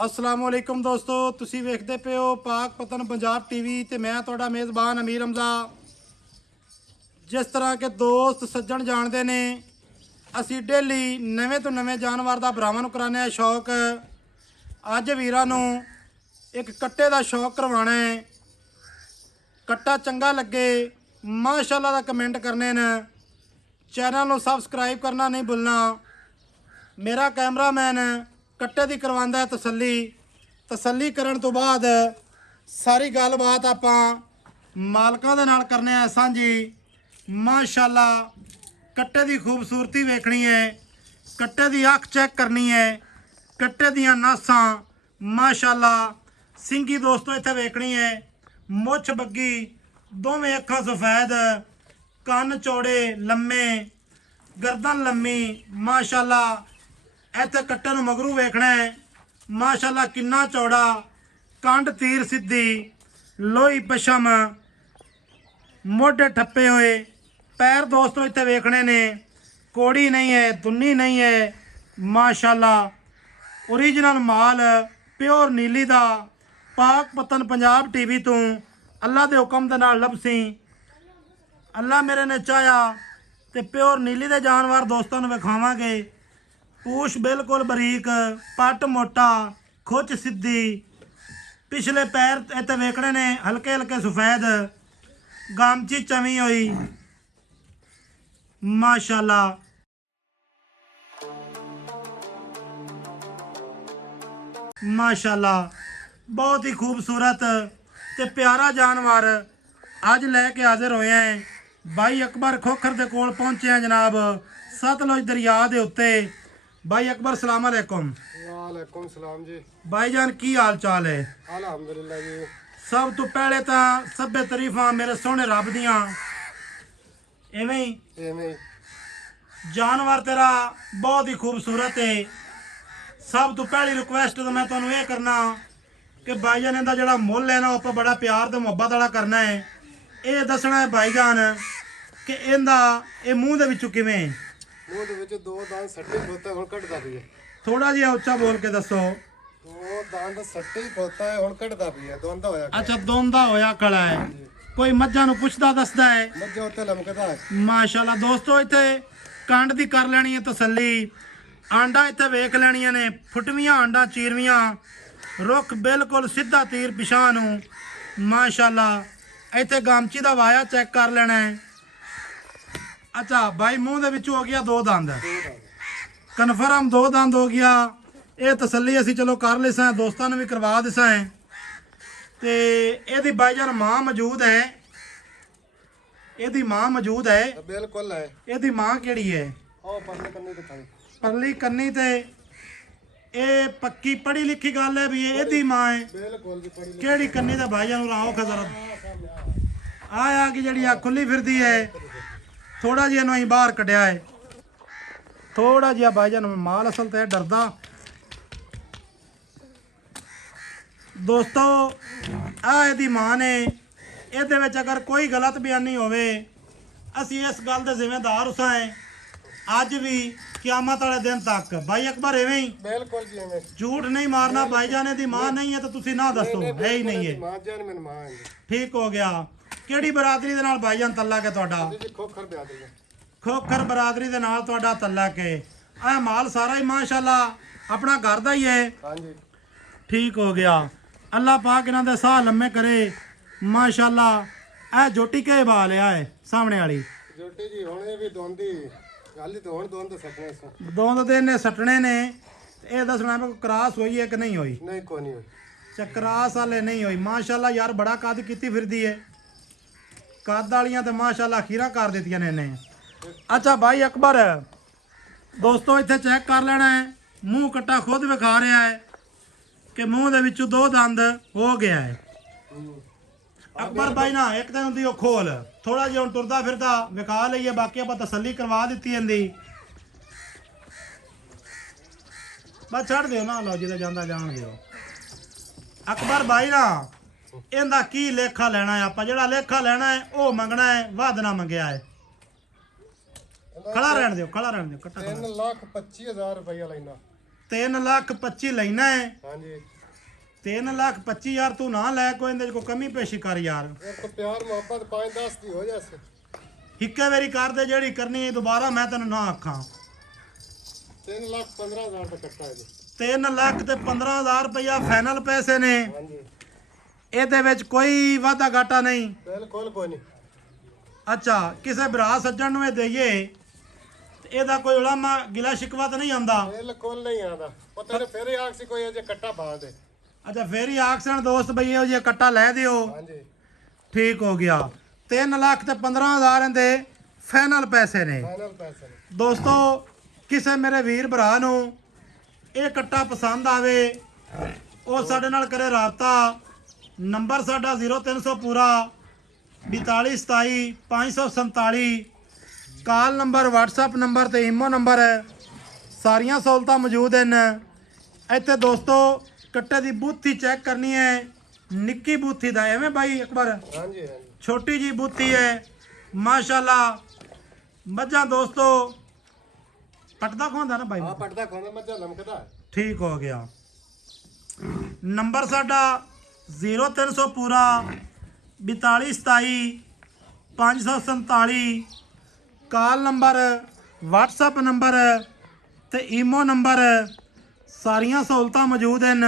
अस्सलाम वालेकुम दोस्तों, तुसी वेखदे पे हो पाक पतन पंजाब टीवी ते मैं तुहाडा मेज़बान अमीर हमजा। जिस तरह के दोस्त सज्जन जानते ने असी डेली नवे तो नवे जानवर का भरावां नूं कराने शौक। अज वीरां नूं एक कट्टे का शौक करवाना है। कट्टा चंगा लगे माशाअल्लाह दा कमेंट करने न। चैनल नूं सबसक्राइब करना नहीं भुलना। मेरा कैमरामैन कट्टे की करवांदा है तसल्ली करन तो बाद सारी गलबात आपां मालकां दे नाल करने आ सांझी। माशाअल्लाह कट्टे की खूबसूरती वेखनी है, कट्टे की अख चेक करनी है, कट्टे दियां नासां माशाअल्लाह सिंगी दोस्तों इत्थे वेखनी है। मुछ बग्गी, दोवें अखां सफेद, कन्न चौड़े लम्मे, गर्दन लम्मी माशाअल्लाह। इत्थे कट्टे नूं मगरू वेखना है माशाअल्लाह किन्ना चौड़ा, कंड तीर सीधी, लोही पशम, मोढे ठप्पे हुए, पैर दोस्तों इत्थे वेखने ने। कोड़ी नहीं है, दुन्नी नहीं है माशाअल्लाह। ओरिजिनल माल प्योर नीली दा पाक पतन पंजाब टीवी तो अल्लाह के हुक्म दे नाल लभसी। अल्लाह मेरे ने चाहया तो प्योर नीली दे जानवर दोस्तों नूं विखावांगे। पूछ बिल्कुल बरीक, पट मोटा, खुच सीधी, पिछले पैर इत्ते वेखने ने हल्के हल्के सफेद, गामची चवी हुई माशाअल्लाह। माशाअल्लाह बहुत ही खूबसूरत ते प्यारा जानवर अज लैके हाजिर होए हैं। भाई अकबर खोखर दे कोल पहुंचे हैं जनाब, सतलुज दरिया दे उत्ते। भाई अकबर सलाम अलैकुम। वालेकुम सलाम जी। भाईजान की हाल चाल है? अल्हम्दुलिल्लाह जी। सब तो पहले तो सभे तरीफा मेरे सोहने रब दियां। इवें जानवर तेरा बहुत ही खूबसूरत है। सब तो पहली रिक्वेस्ट तो मैं तुहानू ये करना कि भाईजान इहदा जिहड़ा मुल है ना आपां बड़ा प्यार ते मुहब्बत वाला करना है। ये दसना है भाईजान कि इहदा ये मूँह दे विचों किवें मूँह दे विच दो दंद सट्टी खोता हुण कटदा पिया। थोड़ा जिहा उच्चा बोल के दसो। दो दंद सट्टी खोता है हुण कटदा पिया, दोंदा होया। अच्छा दोंदा होया खड़ा है। कोई मज्झां नूं पुछदा दसदा है? मज्जा उत्ते लमकदा है माशाअल्लाह। दोस्तों इत्थे कंड दी कर लैनी है तसल्ली। आंडा इत्थे वेख लैणियां ने, फुटवियां आंडा चीरवियां, रुख बिल्कुल सीधा तीर पिछां नूं माशाअल्लाह। इत्थे गामची दा वाया चेक कर लेना है। अच्छा भाई मूँह दे विचों हो गया दो दंद, कन्फर्म दो दंद हो गया। ये तसल्ली असी चलो कर लिसा, दोस्तों ने भी करवा दिसा है। ते एदी भाईजान मां मौजूद है, एदी मां मौजूद है। बिल्कुल है। एदी मां केड़ी है? ओ परली कन्नी ते थाई परली कन्नी ते ए पक्की पढ़ी लिखी गल है भी एदी मां है। बिल्कुल जी पढ़ी केड़ी कन्नी ते भाईजान राओ खजर आया कि जड़ी आ खुली फिरदी है। थोड़ा जिहा इहनूं बाहर कढ़िया है, थोड़ा जिहा भाईजान माल असल ते डरदा। दोस्तों आ इहदी मां ने, इहदे विच अगर कोई गलत बयानी होवे असी इस गल दे जिम्मेदार उसां है अज भी क़यामत वाले दिन तक। भाई अकबर इवें ही बिल्कुल जी एवें झूठ नहीं मारना। भाईजान दी मां नहीं है तो तुसी ना दसो है ही नहीं है। मां जान मेरी मां है ठीक हो गया। केड़ी बरादरी दे नाल भाईजान तल्ला के तुहाडा? जी। खोखर दे आदमी खोखर बरादरी दे नाल तुहाडा तल्ला के। आ माल सारा ही माशाअल्लाह अपना घर दा ही है। हां जी ठीक हो गया। अल्लाह पाक इन्हां दे साह लम्मे करे माशाअल्लाह। ए जोटी के बा लिया है सामने वाली जोटी जी हुण ये भी दोंदी गल ही तो हुण दोंद सकने सो दोंद दे ने सटने ने। ये दसना है क्रॉस हुई है कि नहीं हुई? नहीं कोई नहीं हुई। क्रॉस वाले नहीं हुई माशाअल्लाह। यार बड़ा कद कीती फिरदी है। कद वालियां तो माशाअल्लाह खीरा कर दित्तियां ने इन्हें। अच्छा भाई अकबर दोस्तों इत्थे चेक कर लेना है। मूँह कट्टा खुद विखा रहा है कि मूँह दे विचों दो दंद हो गया है। अकबर भाई ना एक दिन होंदी खोल थोड़ा जिहा हुण तुरदा फिरदा विखा लईए, बाकी आपां तसल्ली करवा दित्ती इहदी। बस छड़ दिओ ना, लो जिते जांदा जाण दिओ। अकबर भाई ना इहदा की लेखा लेना है? आपां जिहड़ा लेखा लेना है वो मंगना है, वध ना मंगिया है। खड़ा रहन दिओ, खड़ा रहन दिओ। कट्टा 3,25,000 रुपया लेना। 3,25,000 ਲੈਣਾ ਹੈ। ਹਾਂਜੀ 3,25,000 ਯਾਰ ਤੂੰ ਨਾ ਲੈ ਕੋਈ ਇਹਦੇ 'ਚ ਕੋਈ ਕਮੀ ਪੇਸ਼ੀ ਕਰ ਯਾਰ। ਇੱਕ ਪਿਆਰ ਮੁਹੱਬਤ 5-10 ਦੀ ਹੋ ਜਾਸੇ। ਇੱਕੇ ਵਾਰੀ ਕਰ ਦੇ ਜਿਹੜੀ ਕਰਨੀ ਹੈ, ਦੁਬਾਰਾ ਮੈਂ ਤੈਨੂੰ ਨਾ ਆਖਾਂ। 3,15,000 ਦਾ ਕੱਟਾ ਹੈ ਜੀ। 3,15,000 ਰੁਪਇਆ ਫਾਈਨਲ ਪੈਸੇ ਨੇ। ਹਾਂਜੀ ਇਹਦੇ ਵਿੱਚ ਕੋਈ ਵਾਧਾ ਘਾਟਾ ਨਹੀਂ। ਬਿਲਕੁਲ ਕੋਈ ਨਹੀਂ। ਅੱਛਾ, ਕਿਸੇ ਭਰਾ ਸੱਜਣ ਨੂੰ ਇਹ ਦੇਈਏ ਤੇ ਇਹਦਾ ਕੋਈ ਉਲਾਮਾ ਗਿਲਾ ਸ਼ਿਕਵਾ ਤਾਂ ਨਹੀਂ ਆਉਂਦਾ? ਬਿਲਕੁਲ ਨਹੀਂ ਆਉਂਦਾ। ਉਹ ਤੇਰੇ ਫੇਰ ਹੀ ਆਖ ਸੀ ਕੋਈ ਅਜੇ ਕੱਟਾ ਪਾ ਦੇ। ਅੱਛਾ, ਫੇਰ ਹੀ ਆਖਸਣ ਦੋਸਤ ਬਈ ਇਹੋ ਜਿਹਾ ਕੱਟਾ ਲੈ ਦਿਓ। ਹਾਂਜੀ ਠੀਕ ਹੋ ਗਿਆ। 3,15,000 ਇਹਦੇ ਫਾਈਨਲ ਪੈਸੇ ਨੇ। ਫਾਈਨਲ ਪੈਸੇ ਨੇ। ਦੋਸਤੋ, ਕਿਸੇ ਮੇਰੇ ਵੀਰ ਭਰਾ ਨੂੰ ਇਹ ਕੱਟਾ ਪਸੰਦ ਆਵੇ ਉਹ ਸਾਡੇ ਨਾਲ ਕਰੇ ਰਾਬਤਾ। ਨੰਬਰ ਸਾਡਾ 0300 ਪੂਰਾ 4227 547। ਕਾਲ ਨੰਬਰ, WhatsApp ਨੰਬਰ ਤੇ ਈਮੋ ਨੰਬਰ ਹੈ। ਸਾਰੀਆਂ ਸਹੂਲਤਾਂ ਮੌਜੂਦ ਹਨ ਇੱਥੇ। ਦੋਸਤੋ, ਕੱਟੇ ਦੀ ਬੂਥੀ ਚੈੱਕ ਕਰਨੀ ਹੈ। ਨਿੱਕੀ ਬੂਥੀ ਦਾ ਐਵੇਂ ਬਾਈ ਅਕਬਰ, ਹਾਂਜੀ ਹਾਂਜੀ ਛੋਟੀ ਜੀ ਬੂਥੀ ਹੈ ਮਾਸ਼ਾਅੱਲਾ। ਮੱਝਾਂ ਦੋਸਤੋ ਪਟਦਾ ਖਵਾਉਂਦਾ ਨਾ ਬਾਈ? ਆ ਪਟਦਾ ਖਾਂਦਾ ਮੱਝਾ ਲਮਕਦਾ ਹੈ। ਠੀਕ ਹੋ ਗਿਆ। ਨੰਬਰ ਸਾਡਾ 0300 ਪੂਰਾ 4227 547। ਕਾਲ ਨੰਬਰ, WhatsApp ਨੰਬਰ ਤੇ ਈਮੋ ਨੰਬਰ, ਸਾਰੀਆਂ ਸਹੂਲਤਾਂ ਮੌਜੂਦ ਹਨ।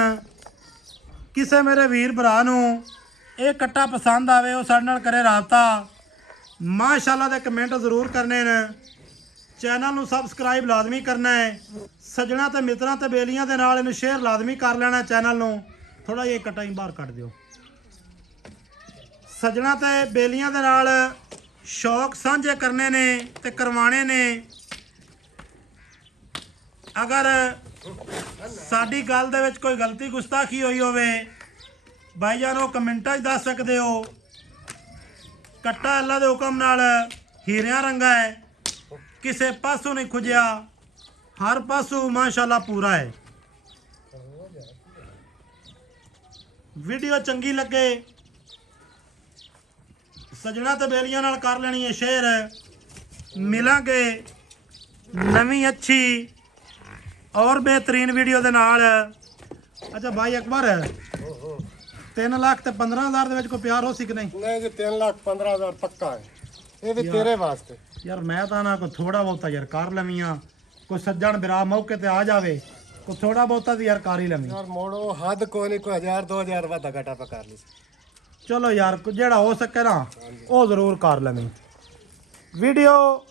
ਕਿਸੇ ਮੇਰੇ ਵੀਰ ਭਰਾ ਨੂੰ ਇਹ ਕੱਟਾ ਪਸੰਦ ਆਵੇ ਉਹ ਸਾਡੇ ਨਾਲ ਕਰੇ ਰਾਬਤਾ। ਮਾਸ਼ਾਅੱਲਾ ਦੇ ਕਮੈਂਟ ਜ਼ਰੂਰ ਕਰਨੇ ਨੇ। ਚੈਨਲ ਨੂੰ ਸਬਸਕ੍ਰਾਈਬ ਲਾਜ਼ਮੀ ਕਰਨਾ ਹੈ। ਸੱਜਣਾ ਤੇ ਮਿੱਤਰਾਂ ਤੇ ਬੇਲੀਆਂ ਦੇ ਨਾਲ ਇਹਨੂੰ ਸ਼ੇਅਰ ਲਾਜ਼ਮੀ ਕਰ ਲੈਣਾ ਚੈਨਲ ਨੂੰ। ਥੋੜਾ ਜਿਹਾ ਕੱਟਾ ਹੀ ਬਾਹਰ ਕੱਢ ਦਿਓ। ਸੱਜਣਾ ਤੇ ਬੇਲੀਆਂ ਦੇ ਨਾਲ ਸ਼ੌਕ ਸਾਂਝੇ ਕਰਨੇ ਨੇ ਤੇ ਕਰਵਾਣੇ ਨੇ। ਅਗਰ ਸਾਡੀ ਗੱਲ ਦੇ ਵਿੱਚ ਕੋਈ ਗਲਤੀ ਗੁਸਤਾਖੀ ਹੋਈ ਹੋਵੇ ਭਾਈਜਾਨ ਉਹ ਕਮੈਂਟਾਂ 'ਚ ਦੱਸ ਸਕਦੇ ਹੋ। ਕੱਟਾ ਅੱਲਾ ਦੇ ਹੁਕਮ ਨਾਲ ਹੀਰਿਆਂ ਰੰਗਾ ਹੈ, ਕਿਸੇ ਪਾਸੋਂ ਨਹੀਂ ਖੁੱਜਿਆ, ਹਰ ਪਾਸੋਂ ਮਾਸ਼ਾਅੱਲਾ ਪੂਰਾ ਹੈ। ਵੀਡੀਓ ਚੰਗੀ ਲੱਗੇ ਸੱਜਣਾ ਤੇ ਬੇਲੀਆਂ ਨਾਲ ਕਰ ਲੈਣੀ ਹੈ ਸ਼ੇਅਰ। ਮਿਲਾਂਗੇ ਨਵੀਂ ਅੱਛੀ ਔਰ ਬਿਹਤਰੀਨ ਵੀਡੀਓ ਦੇ ਨਾਲ। ਅੱਛਾ ਭਾਈ ਅਕਬਰ, 3,15,000 ਦੇ ਵਿੱਚ ਕੋਈ ਪਿਆਰ ਹੋ ਸੀ ਕਿ ਨਹੀਂ? ਨਹੀਂ ਜੀ 3,15,000 ਪੱਕਾ ਹੈ। ਇਹ ਵੀ ਤੇਰੇ ਵਾਸਤੇ। ਯਾਰ ਮੈਂ ਤਾਂ ਨਾ ਕੋਈ ਥੋੜਾ ਬਹੁਤਾ ਯਾਰ ਕਰ ਲਵੀਆਂ। ਕੋਈ ਸੱਜਣ ਬਿਰਾ ਮੌਕੇ ਤੇ ਆ ਜਾਵੇ ਕੋਈ ਥੋੜਾ ਬਹੁਤਾ ਵੀ ਯਾਰ ਕਰ ਹੀ ਲਵੀਂ। ਯਾਰ ਮੋੜੋ ਹੱਦ ਕੋਈ ਨਹੀਂ, ਕੋਈ 1000-2000 ਵਾਧਾ ਘਾਟਾ ਪਾ ਕਰ ਲਈ। ਚਲੋ ਯਾਰ ਜਿਹੜਾ ਹੋ ਸਕੇ ਨਾ ਉਹ ਜ਼ਰੂਰ ਕਰ ਲਵੀਂ। ਵੀਡੀਓ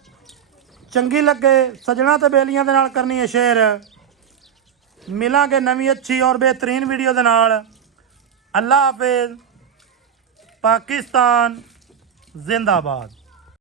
ਚੰਗੀ ਲੱਗੇ ਸੱਜਣਾ ਤੇ ਬੇਲੀਆਂ ਦੇ ਨਾਲ ਕਰਨੀ ਹੈ ਸ਼ੇਅਰ। ਮਿਲਾਂਗੇ ਨਵੀਂ ਅੱਛੀ ਔਰ ਬਿਹਤਰੀਨ ਵੀਡੀਓ ਦੇ ਨਾਲ। ਅੱਲਾ ਹਾਫਿਜ਼। ਪਾਕਿਸਤਾਨ ਜ਼ਿੰਦਾਬਾਦ।